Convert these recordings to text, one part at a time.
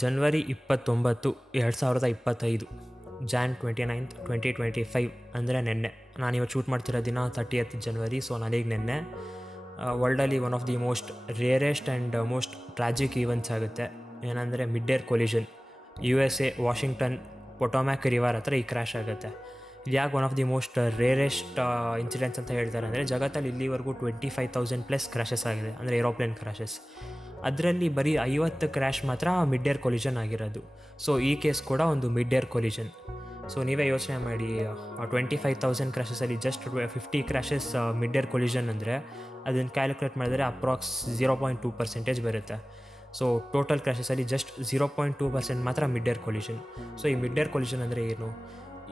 ಜನ್ವರಿ ಇಪ್ಪತ್ತೊಂಬತ್ತು, ಎರಡು ಸಾವಿರದ ಇಪ್ಪತ್ತೈದು Jan twenty ninth twenty twenty five ಅಂದರೆ ನೆನ್ನೆ. ನಾನು ಇವತ್ತು ಶೂಟ್ ಮಾಡ್ತಿರೋ ದಿನ ತರ್ಟಿಯತ್ ಜನ್ವರಿ ಸೊ ನನಗೆ ನೆನ್ನೆ ವರ್ಲ್ಡಲ್ಲಿ one of the most rarest and most tragic events ಆಗುತ್ತೆ. ಏನಂದರೆ mid air collision U S A Washington Potomac river ಹತ್ರ ಈ ಕ್ರ್ಯಾಶ್ ಆಗುತ್ತೆ. ಇದು ಯಾಕೆ one of the most rarest incidents ಅಂತ ಹೇಳ್ತಾರೆ ಅಂದರೆ ಜಗತ್ತಲ್ಲಿ ಇಲ್ಲಿವರೆಗೂ twenty five thousand plus crashes ಆಗಿದೆ. ಅಂದರೆ ಏರೋಪ್ಲೇನ್ ಕ್ರ್ಯಾಶಸ್ ಅದರಲ್ಲಿ ಬರೀ ಐವತ್ತು ಕ್ರ್ಯಾಶ್ ಮಾತ್ರ ಮಿಡ್ ಏರ್ ಕೊಲಿಷನ್ ಆಗಿರೋದು. ಸೊ ಈ ಕೇಸ್ ಕೂಡ ಒಂದು ಮಿಡ್ ಏರ್ ಕೊಲಿಷನ್ ಸೊ ನೀವೇ ಯೋಚನೆ ಮಾಡಿ twenty five thousand ಕ್ರ್ಯಾಶಸಲ್ಲಿ just fifty crashes mid air collision ಅಂದರೆ ಅದನ್ನು ಕ್ಯಾಲ್ಕುಲೇಟ್ ಮಾಡಿದರೆ approx zero point two percentage ಬರುತ್ತೆ. So total ಕ್ರ್ಯಾಶಸಲ್ಲಿ just zero point two percent ಮಾತ್ರ ಮಿಡ್ ಏರ್ ಕೊಲಿಷನ್ ಸೊ ಈ ಮಿಡ್ ಏರ್ ಕೊಲಿಷನ್ ಅಂದರೆ ಏನು?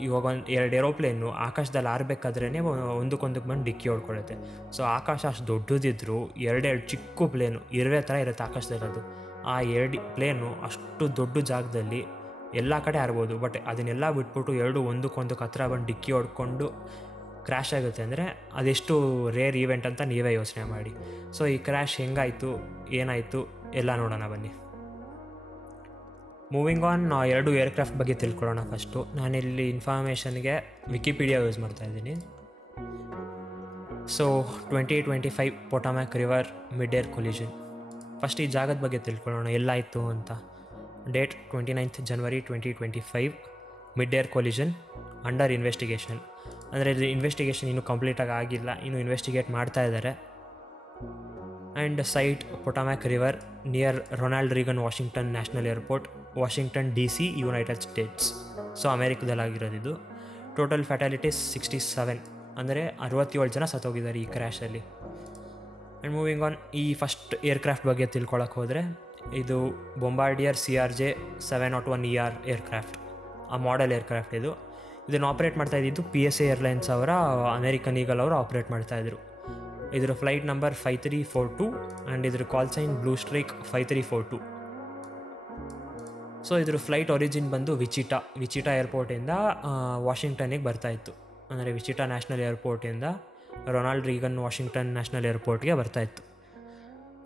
ಇವಾಗ ಒಂದು ಎರಡು ಏರೋಪ್ಲೇನು ಆಕಾಶದಲ್ಲಿ ಆರಬೇಕಾದ್ರೇ ಒಂದಕ್ಕೊಂದಕ್ಕೆ ಬಂದು ಡಿಕ್ಕಿ ಹೊಡ್ಕೊಳ್ಳುತ್ತೆ ಸೊ ಆಕಾಶ ಅಷ್ಟು ದೊಡ್ಡದಿದ್ರು ಎರಡೆರಡು ಚಿಕ್ಕ ಪ್ಲೇನು ಇರುವೆ ಥರ ಇರುತ್ತೆ ಆಕಾಶದಲ್ಲಿರೋದು ಆ ಎರಡು ಪ್ಲೇನು ಅಷ್ಟು ದೊಡ್ಡ ಜಾಗದಲ್ಲಿ ಎಲ್ಲ ಕಡೆ ಆರ್ಬೋದು. ಬಟ್ ಅದನ್ನೆಲ್ಲ ಬಿಟ್ಬಿಟ್ಟು ಎರಡು ಒಂದಕ್ಕೊಂದಕ್ಕೆ ಹತ್ರ ಬಂದು ಡಿಕ್ಕಿ ಹೊಡ್ಕೊಂಡು ಕ್ರ್ಯಾಶ್ ಆಗುತ್ತೆ ಅಂದರೆ ಅದೆಷ್ಟು ರೇರ್ ಈವೆಂಟ್ ಅಂತ ನೀವೇ ಯೋಚನೆ ಮಾಡಿ. ಸೊ ಈ ಕ್ರ್ಯಾಶ್ ಹೆಂಗಾಯಿತು, ಏನಾಯಿತು ಎಲ್ಲ ನೋಡೋಣ ಬನ್ನಿ. ಮೂವಿಂಗ್ ಆನ್ ಎರಡು ಏರ್ಕ್ರಾಫ್ಟ್ ಬಗ್ಗೆ ತಿಳ್ಕೊಳ್ಳೋಣ ಫಸ್ಟು ನಾನಿಲ್ಲಿ ಇನ್ಫಾರ್ಮೇಷನ್ಗೆ ವಿಕಿಪೀಡಿಯಾ ಯೂಸ್ ಮಾಡ್ತಾ ಇದ್ದೀನಿ. So twenty twenty five Potomac river mid air collision first ಈ ಜಾಗದ ಬಗ್ಗೆ ತಿಳ್ಕೊಳ್ಳೋಣ, ಎಲ್ಲಾಯಿತು ಅಂತ. Date twenty ninth January twenty twenty five mid air collision under investigation ಅಂದರೆ ಇದು ಇನ್ವೆಸ್ಟಿಗೇಷನ್ ಇನ್ನೂ ಕಂಪ್ಲೀಟಾಗಿ ಆಗಿಲ್ಲ, ಇನ್ನೂ ಇನ್ವೆಸ್ಟಿಗೇಟ್ ಮಾಡ್ತಾ ಇದ್ದಾರೆ and site Potomac river near Ronald Reagan Washington national airport Washington D C United States so ಅಮೇರಿಕದಲ್ಲಾಗಿರೋದಿದು total fatalities sixty seven ಅಂದರೆ ಅರವತ್ತೇಳು ಜನ ಸತ್ತೋಗಿದ್ದಾರೆ ಈ ಕ್ರ್ಯಾಶಲ್ಲಿ ಆ್ಯಂಡ್ ಮೂವಿಂಗ್ ಆನ್ ಈ ಫಸ್ಟ್ ಏರ್ಕ್ರಾಫ್ಟ್ ಬಗ್ಗೆ ತಿಳ್ಕೊಳಕ್ಕೆ ಹೋದರೆ, ಇದು Bombardier C R J seven naught one E R aircraft ಆ ಮಾಡೆಲ್ ಏರ್ಕ್ರಾಫ್ಟ್ ಇದು. ಇದನ್ನು ಆಪ್ರೇಟ್ ಮಾಡ್ತಾ ಇದ್ದಿದ್ದು ಪಿ ಎಸ್ ಎ ಏರ್ಲೈನ್ಸ್ ಅವರ ಅಮೇರಿಕನ್ ಈಗಲ್ ಅವರು ಆಪ್ರೇಟ್ ಮಾಡ್ತಾ ಇದ್ರು flight number five three four two and ಇದ್ರ call sign Blue Strike five three four two so ಇದ್ರ ಫ್ಲೈಟ್ ಒರಿಜಿನ್ ಬಂದು ವಿಚಿಟಾ. ವಿಚಿಟಾ ಏರ್ಪೋರ್ಟಿಂದ ವಾಷಿಂಗ್ಟನಿಗೆ ಬರ್ತಾಯಿತ್ತು ಅಂದರೆ ವಿಚಿಟಾ ನ್ಯಾಷನಲ್ ಏರ್ಪೋರ್ಟಿಂದ ರೊನಾಲ್ಡ್ ರೀಗನ್ ವಾಷಿಂಗ್ಟನ್ ನ್ಯಾಷನಲ್ ಏರ್ಪೋರ್ಟ್ಗೆ ಬರ್ತಾಯಿತ್ತು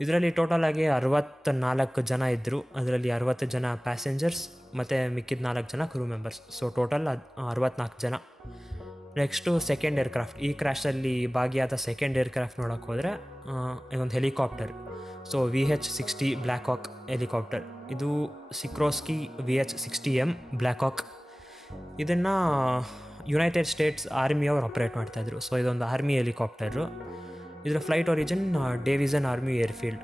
ಇದರಲ್ಲಿ ಟೋಟಲ್ ಆಗಿ ಅರವತ್ತ ನಾಲ್ಕು ಜನ ಇದ್ದರು ಅದರಲ್ಲಿ ಅರವತ್ತು ಜನ ಪ್ಯಾಸೆಂಜರ್ಸ್ ಮತ್ತು ಮಿಕ್ಕಿದ ನಾಲ್ಕು ಜನ ಕ್ರೂ ಮೆಂಬರ್ಸ್ ಸೊ ಟೋಟಲ್ ಅದು, ಅರವತ್ನಾಲ್ಕು ಜನ. ನೆಕ್ಸ್ಟು ಸೆಕೆಂಡ್ ಏರ್ಕ್ರಾಫ್ಟ್ ಈ ಕ್ರ್ಯಾಶಲ್ಲಿ ಭಾಗಿಯಾದ ಸೆಕೆಂಡ್ ಏರ್ಕ್ರಾಫ್ಟ್ ನೋಡೋಕೆ ಹೋದರೆ ಇದೊಂದು helicopter so V H sixty Black Hawk helicopter ಇದು Sikorsky V H sixty M Black Hawk ಇದನ್ನು ಯುನೈಟೆಡ್ ಸ್ಟೇಟ್ಸ್ ಆರ್ಮಿಯವರು ಆಪ್ರೇಟ್ ಮಾಡ್ತಾಯಿದ್ರು ಸೊ ಇದೊಂದು ಆರ್ಮಿ ಹೆಲಿಕಾಪ್ಟರು ಇದರ flight origin Davison army airfield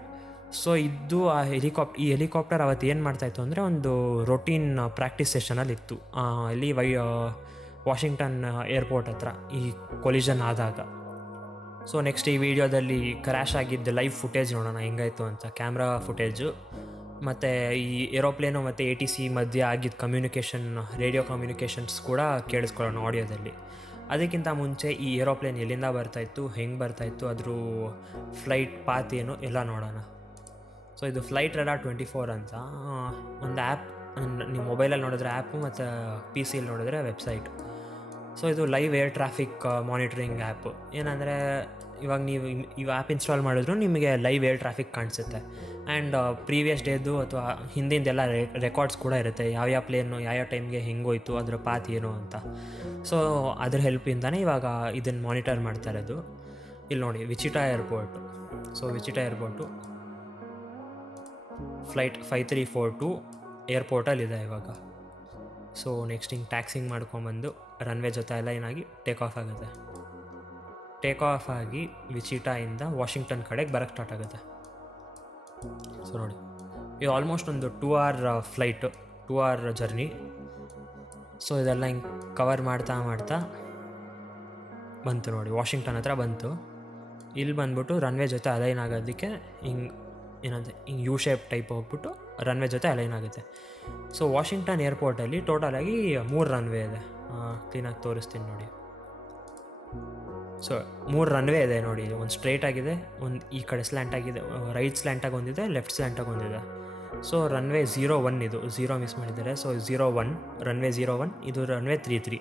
so ಇದು ಆ ಹೆಲಿಕಾಪ್ಟ್ ಈ ಹೆಲಿಕಾಪ್ಟರ್ ಅವತ್ತು ಏನು ಮಾಡ್ತಾಯಿತ್ತು ಅಂದರೆ, ಒಂದು ರೊಟೀನ್ ಪ್ರಾಕ್ಟೀಸ್ ಸೆಷನಲ್ಲಿ ಇತ್ತು. ಇಲ್ಲಿ ವೈ ವಾಷಿಂಗ್ಟನ್ ಏರ್ಪೋರ್ಟ್ ಹತ್ರ ಈ ಕೊಲಿಷನ್ ಆದಾಗ. ಸೊ ನೆಕ್ಸ್ಟ್ ಈ ವಿಡಿಯೋದಲ್ಲಿ ಕ್ರ್ಯಾಶ್ ಆಗಿದ್ದ ಲೈವ್ ಫುಟೇಜ್ ನೋಡೋಣ, ಹೆಂಗಾಯಿತು ಅಂತ. ಕ್ಯಾಮ್ರಾ ಫುಟೇಜು ಮತ್ತು ಈ ಏರೋಪ್ಲೇನು ಮತ್ತು ಎ ಟಿ ಸಿ ಮಧ್ಯೆ ಆಗಿದ್ದ ಕಮ್ಯುನಿಕೇಷನ್ ರೇಡಿಯೋ ಕಮ್ಯುನಿಕೇಷನ್ಸ್ ಕೂಡ ಕೇಳಿಸ್ಕೊಳ್ಳೋಣ ಆಡಿಯೋದಲ್ಲಿ ಅದಕ್ಕಿಂತ ಮುಂಚೆ ಈ ಏರೋಪ್ಲೇನ್ ಎಲ್ಲಿಂದ ಬರ್ತಾಯಿತ್ತು ಹೆಂಗೆ ಬರ್ತಾಯಿತ್ತು ಅದ್ರ ಫ್ಲೈಟ್ ಪಾತ್ ಏನು ಎಲ್ಲ ನೋಡೋಣ. ಸೊ ಇದು ಫ್ಲೈಟ್ ರೆಡಾ ಟ್ವೆಂಟಿ ಫೋರ್ ಅಂತ ಒಂದು ಆ್ಯಪ್ ನಿಮ್ಮ ಮೊಬೈಲಲ್ಲಿ ನೋಡಿದ್ರೆ ಆ್ಯಪು ಮತ್ತು ಪಿ ಸಿಲಿ ನೋಡಿದ್ರೆ ವೆಬ್ಸೈಟ್ ಸೊ ಇದು live air traffic monitoring app ಏನಂದರೆ, ಇವಾಗ ನೀವು ಈ ಆ್ಯಪ್ ಇನ್ಸ್ಟಾಲ್ ಮಾಡಿದ್ರು ನಿಮಗೆ ಲೈವ್ ಏರ್ ಟ್ರಾಫಿಕ್ ಕಾಣಿಸುತ್ತೆ. ಆ್ಯಂಡ್ ಪ್ರೀವಿಯಸ್ ಡೇದು ಅಥವಾ ಹಿಂದಿಂದೆಲ್ಲ ರೆಕಾರ್ಡ್ಸ್ ಕೂಡ ಇರುತ್ತೆ. ಯಾವ್ಯಾವ ಪ್ಲೇನು ಯಾವ್ಯಾವ ಟೈಮ್ಗೆ ಹೆಂಗೋಯ್ತು ಅದರ ಪಾತ್ ಏನು ಅಂತ. ಸೊ ಅದ್ರ ಹೆಲ್ಪಿಂದನೇ ಇವಾಗ ಇದನ್ನು ಮಾನಿಟರ್ ಮಾಡ್ತಾ ಇರೋದು. ಇಲ್ಲಿ ನೋಡಿ Wichita airport so Wichita airport flight five three four two ಏರ್ಪೋರ್ಟಲ್ಲಿದೆ ಇವಾಗ. ಸೊ ನೆಕ್ಸ್ಟ್ ಹಿಂಗೆ ಟ್ಯಾಕ್ಸಿಂಗ್ ಮಾಡ್ಕೊಂಬಂದು ರನ್ವೇ ಜೊತೆ ಎಲ್ಲ ಏನಾಗಿ ಟೇಕ್ ಆಫ್ ಆಗುತ್ತೆ. ಟೇಕ್ ಆಫ್ ಆಗಿ ವಿಚಿಟಾಯಿಂದ ವಾಷಿಂಗ್ಟನ್ ಕಡೆಗೆ ಬರೋಕ್ಕೆ ಸ್ಟಾರ್ಟ್ ಆಗುತ್ತೆ. ಸೊ ನೋಡಿ, ಇದು ಆಲ್ಮೋಸ್ಟ್ ಒಂದು two hour flight two hour journey so ಇದೆಲ್ಲ ಹಿಂಗೆ ಕವರ್ ಮಾಡ್ತಾ ಮಾಡ್ತಾ ಬಂತು ನೋಡಿ ವಾಷಿಂಗ್ಟನ್ ಹತ್ರ ಬಂತು. ಇಲ್ಲಿ ಬಂದ್ಬಿಟ್ಟು ರನ್ವೇ ಜೊತೆ ಅಲೈನ್ ಆಗೋದಕ್ಕೆ ಹಿಂಗೆ ಏನಂತ, ಹಿಂಗೆ ಯು ಶೇಪ್ ಟೈಪ್ ಹೋಗ್ಬಿಟ್ಟು ರನ್ವೇ ಜೊತೆ ಅಲೈನ್ ಆಗುತ್ತೆ. ಸೊ ವಾಷಿಂಗ್ಟನ್ ಏರ್ಪೋರ್ಟಲ್ಲಿ ಟೋಟಲಾಗಿ ಮೂರು ರನ್ವೇ ಇದೆ. ಕ್ಲೀನಾಗಿ ತೋರಿಸ್ತೀನಿ ನೋಡಿ. ಸೊ ಮೂರು ರನ್ವೇ ಇದೆ ನೋಡಿ. ಒಂದು ಸ್ಟ್ರೈಟ್ ಆಗಿದೆ, ಒಂದು ಈ ಕಡೆ ಸ್ಲ್ಯಾಂಟ್ ಆಗಿದೆ ರೈಟ್ ಸ್ಲ್ಯಾಂಟಾಗಿ ಒಂದಿದೆ ಲೆಫ್ಟ್ ಸ್ಲ್ಯಾಂಟಾಗಿ ಒಂದಿದೆ. ಸೊ ರನ್ವೇ ಝೀರೋ ಒನ್ ಇದು ಝೀರೋ ಮಿಸ್ ಮಾಡಿದ್ದಾರೆ. So zero one runway zero one ಇದು ರನ್ವೇ ತ್ರೀ ತ್ರೀ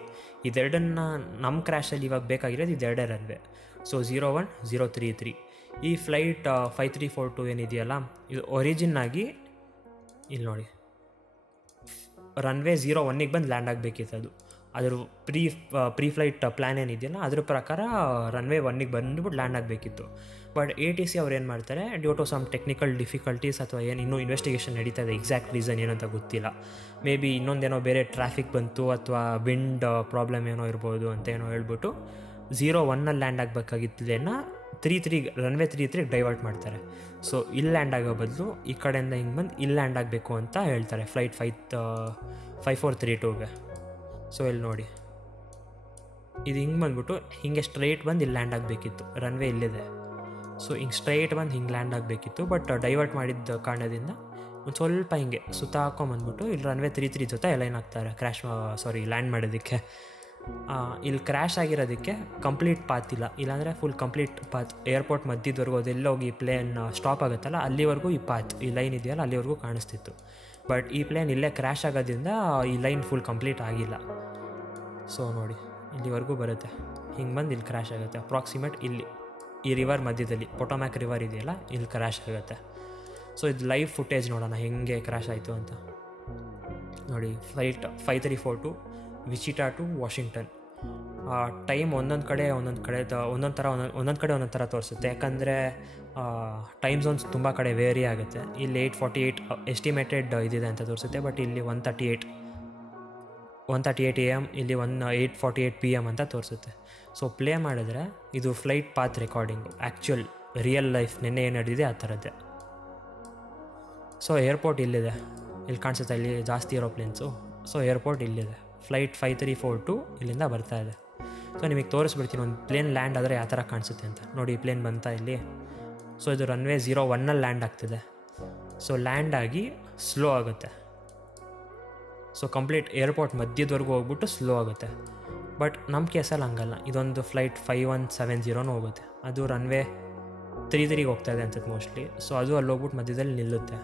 ಇದೆರಡನ್ನು ನಮ್ಮ ಕ್ರ್ಯಾಶಲ್ಲಿ ಇವಾಗ ಬೇಕಾಗಿರೋದು ಇದೆರಡೇ runway so zero one zero three three ಈ flight five three four two ಏನಿದೆಯಲ್ಲ, ಇದು ಒರಿಜಿನ್ ಆಗಿ ಇಲ್ಲಿ ನೋಡಿ. ರನ್ವೇ ಝೀರೋ ಒನ್ನಿಗೆ ಬಂದು ಲ್ಯಾಂಡ್ ಆಗಬೇಕಿತ್ತು ಅದು. ಅದ್ರ ಪ್ರೀ ಪ್ರೀ ಫ್ಲೈಟ್ ಪ್ಲ್ಯಾನ್ ಏನಿದೆಯಲ್ಲ, ಅದ್ರ ಪ್ರಕಾರ ರನ್ವೇ ಒನ್ನಿಗೆ ಬಂದುಬಿಟ್ಟು ಲ್ಯಾಂಡ್ ಆಗಬೇಕಿತ್ತು. ಬಟ್ ಎ ಟಿ ಸಿ ಅವ್ರು ಏನು ಮಾಡ್ತಾರೆ due to some technical difficulties ಅಥವಾ ಏನು, ಇನ್ನೂ ಇನ್ವೆಸ್ಟಿಗೇಷನ್ ನಡೀತಾ ಇದೆ ಎಕ್ಸಾಕ್ಟ್ ರೀಸನ್ ಏನಂತ ಗೊತ್ತಿಲ್ಲ. ಮೇ ಬಿ ಇನ್ನೊಂದೇನೋ ಬೇರೆ ಟ್ರಾಫಿಕ್ ಬಂತು ಅಥವಾ ವಿಂಡ್ ಪ್ರಾಬ್ಲಮ್ ಏನೋ ಇರ್ಬೋದು ಅಂತ ಏನೋ ಹೇಳ್ಬಿಟ್ಟು ಝೀರೋ ಒನ್ನಲ್ಲಿ ಲ್ಯಾಂಡ್ ಆಗಬೇಕಾಗಿತ್ತಲೇನ ತ್ರೀ ತ್ರೀ ರನ್ವೇ ತ್ರೀ ತ್ರೀಗೆ ಡೈವರ್ಟ್ ಮಾಡ್ತಾರೆ. ಸೊ ಇಲ್ಲಿ ಲ್ಯಾಂಡ್ ಆಗೋ ಬದಲು ಈ ಕಡೆಯಿಂದ ಹಿಂಗೆ ಬಂದು ಇಲ್ಲಿ ಲ್ಯಾಂಡ್ ಆಗಬೇಕು ಅಂತ ಹೇಳ್ತಾರೆ flight five five four three ಟೂಗೆ so ಇಲ್ಲಿ ನೋಡಿ. ಇದು ಹಿಂಗೆ ಬಂದ್ಬಿಟ್ಟು ಹಿಂಗೆ ಸ್ಟ್ರೈಟ್ ಬಂದು ಇಲ್ಲಿ ಲ್ಯಾಂಡ್ ಆಗಬೇಕಿತ್ತು ರನ್ವೇ ಇಲ್ಲಿದೆ. ಸೊ ಹಿಂಗೆ ಸ್ಟ್ರೈಟ್ ಬಂದು ಹಿಂಗೆ ಲ್ಯಾಂಡ್ ಆಗಬೇಕಿತ್ತು ಬಟ್ ಡೈವರ್ಟ್ ಮಾಡಿದ್ದ ಕಾರಣದಿಂದ ಒಂದು ಸ್ವಲ್ಪ ಹಿಂಗೆ ಸುತ್ತ ಹಾಕೊಂಬಂದ್ಬಿಟ್ಟು ಇಲ್ಲಿ ರನ್ವೇ ತ್ರೀ ತ್ರೀ ಜೊತೆ ಲೈನ್ ಆಗ್ತಾರೆ ಕ್ರ್ಯಾಶ್ ಸಾರಿ ಲ್ಯಾಂಡ್ ಮಾಡೋದಕ್ಕೆ ಇಲ್ಲಿ ಕ್ರ್ಯಾಶ್ ಆಗಿರೋದಕ್ಕೆ ಕಂಪ್ಲೀಟ್ ಪಾತ್ ಇಲ್ಲ. ಇಲ್ಲಾಂದರೆ ಫುಲ್ ಕಂಪ್ಲೀಟ್ ಪಾತ್ ಏರ್ಪೋರ್ಟ್ ಮಧ್ಯದವರೆಗೂ ಅದೆಲ್ಲೋಗಿ ಪ್ಲೇನ್ ಸ್ಟಾಪ್ ಆಗುತ್ತಲ್ಲ, ಅಲ್ಲಿವರೆಗೂ ಈ ಪಾತ್ ಈ ಲೈನ್ ಇದೆಯಲ್ಲ, ಅಲ್ಲಿವರೆಗೂ ಕಾಣಿಸ್ತಿತ್ತು. ಬಟ್ ಈ ಪ್ಲೇನ್ ಇಲ್ಲೇ ಕ್ರ್ಯಾಶ್ ಆಗೋದ್ರಿಂದ ಈ ಲೈನ್ ಫುಲ್ ಕಂಪ್ಲೀಟ್ ಆಗಿಲ್ಲ. ಸೊ ನೋಡಿ, ಇಲ್ಲಿವರೆಗೂ ಬರುತ್ತೆ. ಹಿಂಗೆ ಬಂದು ಇಲ್ಲಿ ಕ್ರ್ಯಾಶ್ ಆಗುತ್ತೆ. ಅಪ್ರಾಕ್ಸಿಮೇಟ್ ಇಲ್ಲಿ, ಈ ರಿವರ್ ಮಧ್ಯದಲ್ಲಿ ಪೊಟೊಮ್ಯಾಕ್ ರಿವರ್ ಇದೆಯಲ್ಲ, ಇಲ್ಲಿ ಕ್ರ್ಯಾಶ್ ಆಗುತ್ತೆ. ಸೊ ಇದು ಲೈವ್ ಫುಟೇಜ್ ನೋಡೋಣ, ಹೆಂಗೆ ಕ್ರ್ಯಾಶ್ ಆಯಿತು ಅಂತ. ನೋಡಿ flight five three four two Wichita to Washington. Time ಒಂದೊಂದು ಕಡೆ ಒಂದೊಂದು ಕಡೆ ಒಂದೊಂದು ಥರ ಒಂದೊಂದು ಒಂದೊಂದು ಕಡೆ ಒಂದೊಂದು ಥರ ತೋರಿಸುತ್ತೆ. ಯಾಕಂದರೆ ಟೈಮ್ ಝೋನ್ಸ್ ತುಂಬ ಕಡೆ ವೇರಿ ಆಗುತ್ತೆ. ಇಲ್ಲಿ ಏಯ್ಟ್ ಫಾರ್ಟಿ ಏಯ್ಟ್ ಎಸ್ಟಿಮೇಟೆಡ್ ಇದಿದೆ ಅಂತ ತೋರಿಸುತ್ತೆ. ಬಟ್ ಇಲ್ಲಿ one thirty eight one thirty eight A M ಇಲ್ಲಿ one eight forty eight P M ಅಂತ ತೋರಿಸುತ್ತೆ. ಸೊ ಪ್ಲೇ ಮಾಡಿದ್ರೆ ಇದು flight path recording actual real life ನಿನ್ನೆ ಏನು ನಡೆದಿದೆ ಆ ಥರದ್ದೇ. ಸೊ ಏರ್ಪೋರ್ಟ್ ಇಲ್ಲಿದೆ. ಇಲ್ಲಿ ಕಾಣಿಸುತ್ತೆ ಇಲ್ಲಿ ಜಾಸ್ತಿ ಏರೋಪ್ಲೇನ್ಸು ಸೊ ಏರ್ಪೋರ್ಟ್ ಇಲ್ಲಿದೆ. Flight five three four two ಇಲ್ಲಿಂದ ಬರ್ತಾ ಇದೆ. ಸೊ ನಿಮಗೆ ತೋರಿಸ್ಬಿಡ್ತೀನಿ, ಒಂದು ಪ್ಲೇನ್ ಲ್ಯಾಂಡ್ ಆದರೆ ಯಾವ ಥರ ಕಾಣಿಸುತ್ತೆ ಅಂತ. ನೋಡಿ ಪ್ಲೇನ್ ಬಂತಾ ಇಲ್ಲಿ. ಸೊ ಇದು ರನ್ವೇ ಝೀರೋ ಒನ್ನಲ್ಲಿ ಲ್ಯಾಂಡ್ ಆಗ್ತಿದೆ. ಸೊ ಲ್ಯಾಂಡ್ ಆಗಿ ಸ್ಲೋ ಆಗುತ್ತೆ. ಸೊ ಕಂಪ್ಲೀಟ್ ಏರ್ಪೋರ್ಟ್ ಮಧ್ಯದವರೆಗೂ ಹೋಗ್ಬಿಟ್ಟು ಸ್ಲೋ ಆಗುತ್ತೆ. ಬಟ್ ನಮ್ಮ ಕೇಸಲ್ಲಿ ಹಂಗಲ್ಲ. ಇದೊಂದು ಫ್ಲೈಟ್ ಫೈವ್ ಒನ್ ಸೆವೆನ್ ಜೀರೋನೂ ಹೋಗುತ್ತೆ. ಅದು ರನ್ವೇ ತ್ರೀ ತ್ರೀಗೆ ಹೋಗ್ತಾ ಇದೆ ಅನ್ಸುತ್ತೆ ಮೋಸ್ಟ್ಲಿ ಸೊ ಅದು ಅಲ್ಲಿ ಹೋಗ್ಬಿಟ್ಟು ಮಧ್ಯದಲ್ಲಿ ನಿಲ್ಲುತ್ತೆ.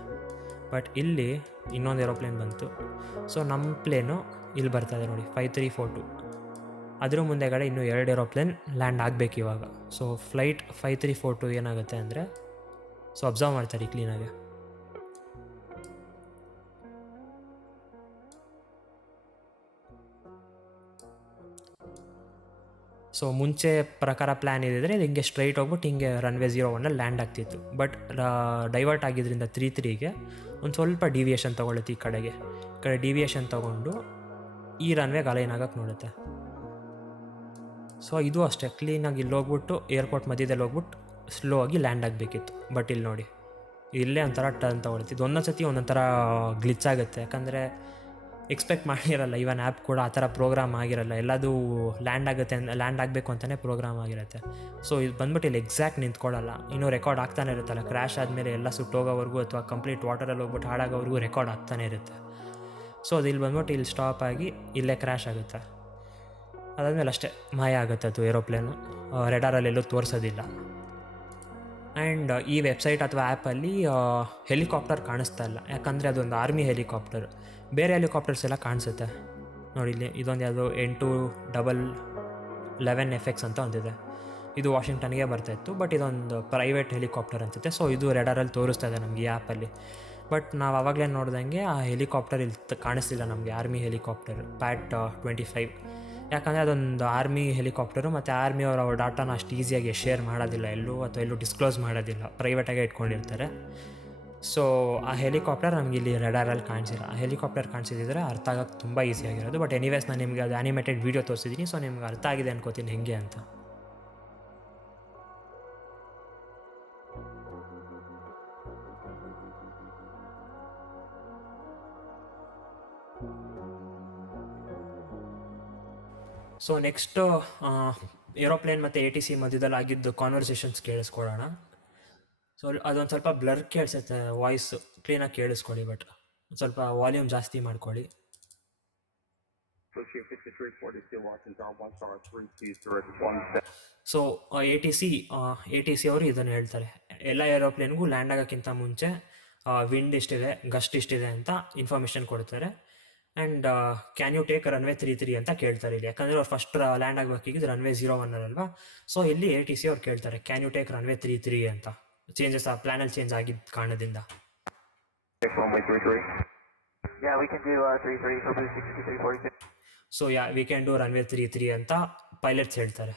ಬಟ್ ಇಲ್ಲಿ ಇನ್ನೊಂದು ಏರೋಪ್ಲೇನ್ ಬಂತು. ಸೊ ನಮ್ಮ ಪ್ಲೇನು ಇಲ್ಲಿ ಬರ್ತಾ ಇದೆ ನೋಡಿ ಫೈವ್ ತ್ರೀ ಫೋರ್ ಟು ಅದ್ರ ಮುಂದೆಗಡೆ ಇನ್ನೂ ಎರಡು ಏರೋಪ್ಲೇನ್ ಲ್ಯಾಂಡ್ ಆಗಬೇಕು ಇವಾಗ. So flight five three four two ಏನಾಗುತ್ತೆ ಅಂದರೆ ಸೊ ಅಬ್ಸರ್ವ್ ಮಾಡ್ತಾರೆ ಕ್ಲೀನಾಗಿ ಸೊ ಮುಂಚೆ ಪ್ರಕಾರ ಪ್ಲ್ಯಾನ್ ಇದ್ದಿದ್ರೆ ಇದು ಹಿಂಗೆ ಸ್ಟ್ರೈಟ್ ಹೋಗ್ಬಿಟ್ಟು ಹಿಂಗೆ ರನ್ವೇ ಝೀರೋ ಒನ್ನಲ್ಲಿ ಲ್ಯಾಂಡ್ ಆಗ್ತಿತ್ತು. ಬಟ್ ಡೈವರ್ಟ್ ಆಗಿದ್ದರಿಂದ ತ್ರೀ ತ್ರೀಗೆ ಒಂದು ಸ್ವಲ್ಪ ಡಿವಿಯೇಷನ್ ತೊಗೊಳುತ್ತೆ ಈ ಕಡೆಗೆ. ಈ ಕಡೆ ಡಿವಿಯೇಷನ್ ತೊಗೊಂಡು ಈ ರನ್ವೇಗೆ ಅಲೈನ್ ಆಗಕ್ಕೆ ನೋಡುತ್ತೆ? ಸೊ ಇದು ಅಷ್ಟೇ. ಕ್ಲೀನಾಗಿ ಇಲ್ಲಿ ಹೋಗ್ಬಿಟ್ಟು ಏರ್ಪೋರ್ಟ್ ಮಧ್ಯದಲ್ಲಿ ಹೋಗ್ಬಿಟ್ಟು ಸ್ಲೋ ಆಗಿ ಲ್ಯಾಂಡ್ ಆಗಬೇಕಿತ್ತು. ಬಟ್ ಇಲ್ಲಿ ನೋಡಿ, ಇಲ್ಲೇ ಒಂಥರ ಟರ್ನ್ ತೊಗೊಳುತ್ತೆ ಇದು ಒಂದೊಂದು ಸತಿ ಒಂದೊಂಥರ ಗ್ಲಿಚ್ ಆಗುತ್ತೆ. ಯಾಕಂದರೆ ಎಕ್ಸ್ಪೆಕ್ಟ್ ಮಾಡಿರಲ್ಲ. ಇವನ್ ಆ್ಯಪ್ ಕೂಡ ಆ ಥರ ಪ್ರೋಗ್ರಾಮ್ ಆಗಿರಲ್ಲ. ಎಲ್ಲದೂ ಲ್ಯಾಂಡ್ ಆಗುತ್ತೆ ಲ್ಯಾಂಡ್ ಆಗಬೇಕು ಅಂತಲೇ ಪ್ರೋಗ್ರಾಮ್ ಆಗಿರುತ್ತೆ. ಸೊ ಇದು ಬಂದ್ಬಿಟ್ಟು ಇಲ್ಲಿ ಎಕ್ಸಾಕ್ಟ್ ನಿಂತ್ಕೊಳ್ಳಲ್ಲ. ಇನ್ನೂ ರೆಕಾರ್ಡ್ ಆಗ್ತಾನೆ ಇರುತ್ತಲ್ಲ. ಕ್ರ್ಯಾಶ್ ಆದಮೇಲೆ ಎಲ್ಲ ಸುಟ್ಟೋಗೋವರೆಗೂ ಅಥವಾ ಕಂಪ್ಲೀಟ್ ವಾಟರಲ್ಲಿ ಹೋಗ್ಬಿಟ್ಟು ಹಾಳಾಗೋವರೆಗೂ ರೆಕಾರ್ಡ್ ಆಗ್ತಾನೆ ಇರುತ್ತೆ. ಸೊ ಅದು ಇಲ್ಲಿ ಬಂದ್ಬಿಟ್ಟು ಇಲ್ಲಿ ಸ್ಟಾಪ್ ಆಗಿ ಇಲ್ಲೇ ಕ್ರ್ಯಾಶ್ ಆಗುತ್ತೆ. ಅದಾದಮೇಲೆ ಅಷ್ಟೇ, ಮಾಯ ಆಗುತ್ತೆ ಅದು ಏರೋಪ್ಲೇನು ರೆಡಾರಲ್ಲಿ ಎಲ್ಲೂ ತೋರಿಸೋದಿಲ್ಲ. ಆ್ಯಂಡ್ ಈ ವೆಬ್ಸೈಟ್ ಅಥವಾ ಆ್ಯಪಲ್ಲಿ ಹೆಲಿಕಾಪ್ಟರ್ ಕಾಣಿಸ್ತಾ ಇಲ್ಲ. ಯಾಕಂದರೆ ಅದೊಂದು ಆರ್ಮಿ ಹೆಲಿಕಾಪ್ಟರ್ ಬೇರೆ ಹೆಲಿಕಾಪ್ಟರ್ಸ್ ಎಲ್ಲ ಕಾಣಿಸುತ್ತೆ. ನೋಡಿ ಇಲ್ಲಿ, ಇದೊಂದು ಯಾವುದೋ ಎಂಟು ಡಬಲ್ ಲೆವೆನ್ ಎಫ್ ಎಕ್ಸ್ ಅಂತ ಒಂದಿದೆ. ಇದು ವಾಷಿಂಗ್ಟನ್ಗೆ ಬರ್ತಾ ಇತ್ತು ಬಟ್ ಇದೊಂದು ಪ್ರೈವೇಟ್ ಹೆಲಿಕಾಪ್ಟರ್ ಅನ್ಸುತ್ತೆ. ಸೊ ಇದು ರೆಡಾರಲ್ಲಿ ತೋರಿಸ್ತಾ ಇದೆ ನಮಗೆ ಈ ಆ್ಯಪಲ್ಲಿ ಬಟ್ ನಾವು ಆವಾಗಲೇ ನೋಡ್ದಂಗೆ ಆ ಹೆಲಿಕಾಪ್ಟರ್ ಇಲ್ಲಿ ಕಾಣಿಸ್ತಿಲ್ಲ ನಮಗೆ army helicopter PAT twenty five ಯಾಕಂದರೆ ಅದೊಂದು ಆರ್ಮಿ ಹೆಲಿಕಾಪ್ಟರು ಮತ್ತು ಆರ್ಮಿಯವರು ಅವ್ರ ಡಾಟಾನ ಅಷ್ಟು ಈಸಿಯಾಗಿ ಶೇರ್ ಮಾಡೋದಿಲ್ಲ ಎಲ್ಲೂ, ಅಥವಾ ಎಲ್ಲೂ ಡಿಸ್ಕ್ಲೋಸ್ ಮಾಡೋದಿಲ್ಲ. ಪ್ರೈವೇಟಾಗೇ ಇಟ್ಕೊಂಡಿರ್ತಾರೆ. ಸೊ ಆ ಹೆಲಿಕಾಪ್ಟರ್ ನಮಗೆ ಇಲ್ಲಿ ರೆಡಾರಲ್ಲಿ ಕಾಣಿಸಿಲ್ಲ. ಆ ಹೆಲಿಕಾಪ್ಟರ್ ಕಾಣಿಸಿದ್ರೆ ಅರ್ಥ ಆಗೋಕ್ಕೆ ತುಂಬ ಈಸಿ ಆಗಿರೋದು. ಬಟ್ ಎನಿವೇಸ್ ನಾನು ನಿಮಗೆ ಅದು ಆ್ಯನಿಮೇಟೆಡ್ ವೀಡಿಯೋ ತೋರಿಸಿದ್ದೀನಿ ಸೊ ನಿಮ್ಗೆ ಅರ್ಥ ಆಗಿದೆ ಅನ್ಕೋತೀನಿ ಹೇಗೆ ಅಂತ. ಸೊ ನೆಕ್ಸ್ಟು ಏರೋಪ್ಲೇನ್ ಮತ್ತು ಎ ಟಿ ಸಿ ಮಧ್ಯದಲ್ಲಿ ಆಗಿದ್ದು ಕಾನ್ವರ್ಸೇಷನ್ಸ್ ಕೇಳಿಸ್ಕೊಡೋಣ ಸೊ ಅದೊಂದು ಸ್ವಲ್ಪ ಬ್ಲರ್ ಕೇಳಿಸುತ್ತೆ ವಾಯ್ಸ್ ಕ್ಲೀನಾಗಿ ಕೇಳಿಸ್ಕೊಳ್ಳಿ ಬಟ್ ಸ್ವಲ್ಪ ವಾಲ್ಯೂಮ್ ಜಾಸ್ತಿ ಮಾಡ್ಕೊಳ್ಳಿ. Pushing 5342 Washington, one star, three two three one seven. So A T C A T C ಅವರು ಇದನ್ನು ಹೇಳ್ತಾರೆ. ಎಲ್ಲ ಏರೋಪ್ಲೇನ್ಗೂ ಲ್ಯಾಂಡ್ ಆಗೋಕ್ಕಿಂತ ಮುಂಚೆ ವಿಂಡ್ ಇಷ್ಟಿದೆ ಗಸ್ಟ್ ಇಷ್ಟಿದೆ ಅಂತ ಇನ್ಫಾರ್ಮೇಷನ್ ಕೊಡ್ತಾರೆ. And can you take runway three three ಅಂತ ಕೇಳ್ತಾರೆ ಇಲ್ಲಿ. ಯಾಕಂದ್ರೆ ಅವ್ರು ಫಸ್ಟ್ ಲ್ಯಾಂಡ್ ಆಗಬೇಕಿದ್ದು ರನ್ವೇ ಝೀರೋ ಒನ್ ಅಲ್ವಾ? ಸೊ ಇಲ್ಲಿ ಎ ಟಿ ಸಿ ಅವ್ರು ಕೇಳ್ತಾರೆ can you take runway three three ಅಂತ. ಚೇಂಜಸ್ ಆ ಪ್ಲ್ಯಾನಲ್ಲಿ ಚೇಂಜ್ ಆಗಿದ್ದ ಕಾರಣದಿಂದ. Take runway three three. Yeah, we can do 3 3 for Blue 63 42. So yeah we can do runway three three ಅಂತ ಪೈಲಟ್ಸ್ ಹೇಳ್ತಾರೆ.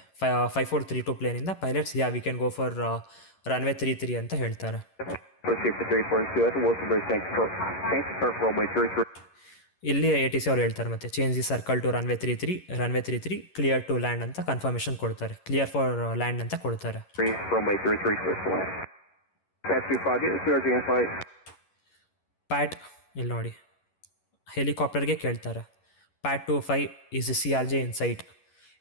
Five four three two ಪ್ಲೇನಿಂದ pilots yeah we can go for runway three three ಅಂತ ಹೇಳ್ತಾರೆ. ಇಲ್ಲಿ A T C ಅವ್ರು ಹೇಳ್ತಾರೆ ಮತ್ತೆ change the circle to runway three three runway three three clear to land ಅಂತ confirmation ಕೊಡ್ತಾರೆ. Clear for land ಅಂತ ಕೊಡ್ತಾರೆ. Runway 33, first one. Pass 25, get the surgery in flight. PAT ಇಲ್ಲಿ ನೋಡಿ. ಹೆಲಿಕಾಪ್ಟರ್ಗೆ ಕೇಳ್ತಾರೆ. PAT two five is C R J in sight